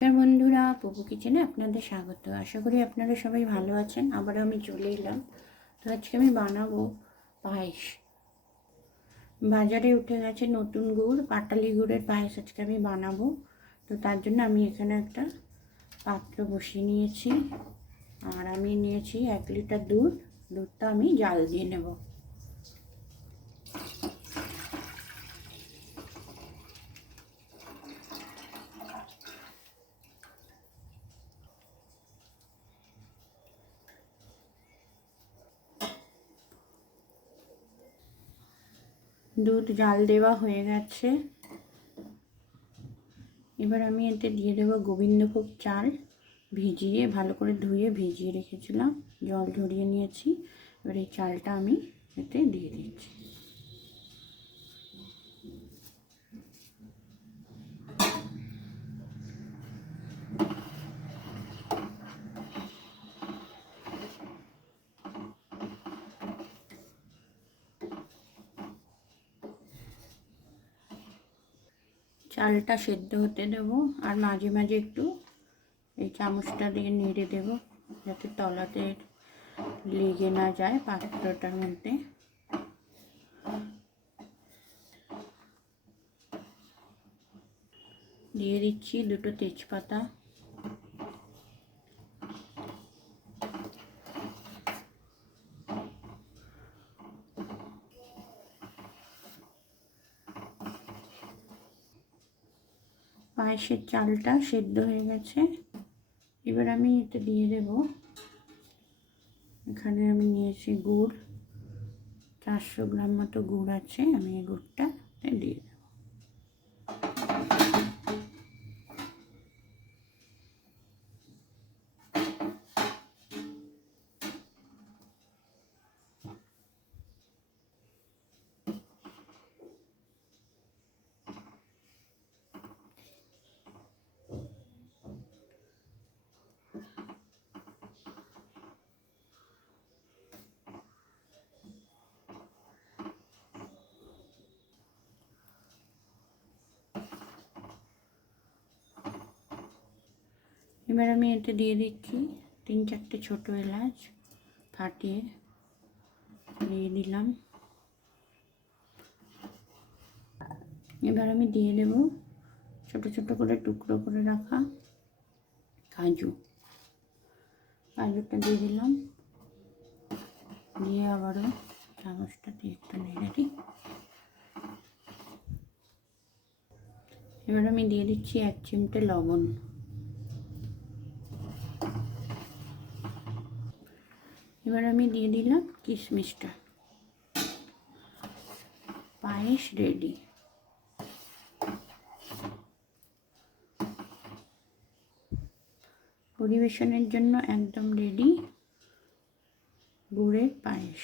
বন্ধুরা, পপু কিচেনে আপনাদের স্বাগত। আশা করি আপনারা সবাই ভালো আছেন। আবার আমি চলে এলাম। তো আজকে আমি বানাবো পায়েস। বাজারে উঠে গেছে নতুন গুড়, পাটালি গুড়ের পায়েস আজকে আমি বানাবো। তো তার জন্য আমি এখানে একটা পাত্র বসিয়ে নিয়েছি, আর আমি নিয়েছি 1 লিটার দুধ। দুধটা আমি জাল দিয়ে নেব। দুধ জাল দেওয়া হয়ে গেছে। এবার আমি এতে দিয়ে দেবো গোবিন্দভোগ চাল, ভিজিয়ে ভালো করে ধুয়ে ভিজিয়ে রেখেছিলাম, জল ঝরিয়ে নিয়েছি। এবার এই চালটা আমি এতে দিয়ে দিচ্ছি। চালটা সেদ্ধ হতে দেবো, আর মাঝে মাঝে একটু এই চামচটা দিয়ে নেড়ে দেবো, যাতে তলাতে লেগে না যায় পাত্রটার মধ্যে। দিয়ে দিচ্ছি 2টো তেজপাতা, পায়েসের চালটা সেদ্ধ হয়ে গেছে। এবার আমি এতে দিয়ে দেব, এখানে আমি নিয়েছি গুড়, 400 গ্রাম মতো গুড় আছে, আমি এই গুড়টা দিয়ে দেব। এবার আমি এতে দিয়ে দিচ্ছি 3-4টে ছোটো এলাচ ফাটিয়ে দিয়ে দিলাম। এবার আমি দিয়ে দেব ছোট ছোট করে টুকরো করে রাখা কাজুটা দিয়ে দিলাম, দিয়ে আবারও চামচটা দিয়ে একটু নেড়ে দিই। এবার আমি দিয়ে দিচ্ছি 1 চিমটে লবণ। এবার আমি দিয়ে দিলাম কিশমিশটা। পায়েস রেডি। পরিবেশনের জন্য একদম রেডি গুড়ের পায়েস।